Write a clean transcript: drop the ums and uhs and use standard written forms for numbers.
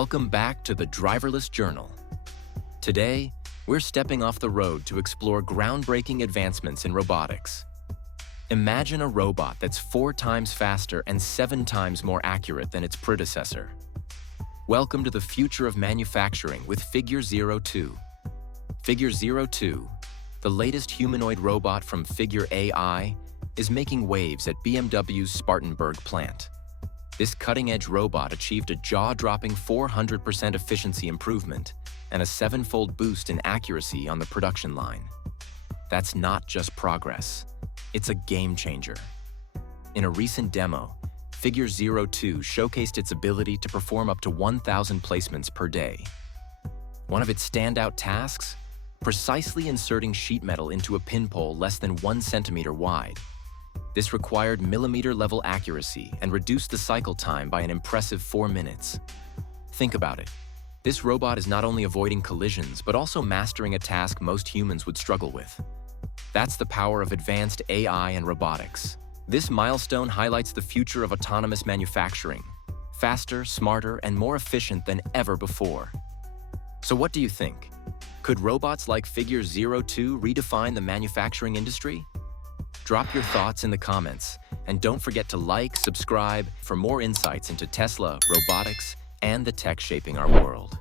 Welcome back to the Driverless Journal. Today, we're stepping off the road to explore groundbreaking advancements in robotics. Imagine a robot that's 4 times faster and 7 times more accurate than its predecessor. Welcome to the future of manufacturing with Figure 02. Figure 02, the latest humanoid robot from Figure AI, is making waves at BMW's Spartanburg plant. This cutting-edge robot achieved a jaw-dropping 400% efficiency improvement and a 7-fold boost in accuracy on the production line. That's not just progress, it's a game-changer. In a recent demo, Figure 02 showcased its ability to perform up to 1,000 placements per day. One of its standout tasks? Precisely inserting sheet metal into a pinpole less than 1 centimeter wide. This required millimeter-level accuracy and reduced the cycle time by an impressive 4 minutes. Think about it. This robot is not only avoiding collisions, but also mastering a task most humans would struggle with. That's the power of advanced AI and robotics. This milestone highlights the future of autonomous manufacturing, faster, smarter, and more efficient than ever before. So what do you think? Could robots like Figure 02 redefine the manufacturing industry? Drop your thoughts in the comments, and don't forget to like, subscribe for more insights into Tesla, robotics, and the tech shaping our world.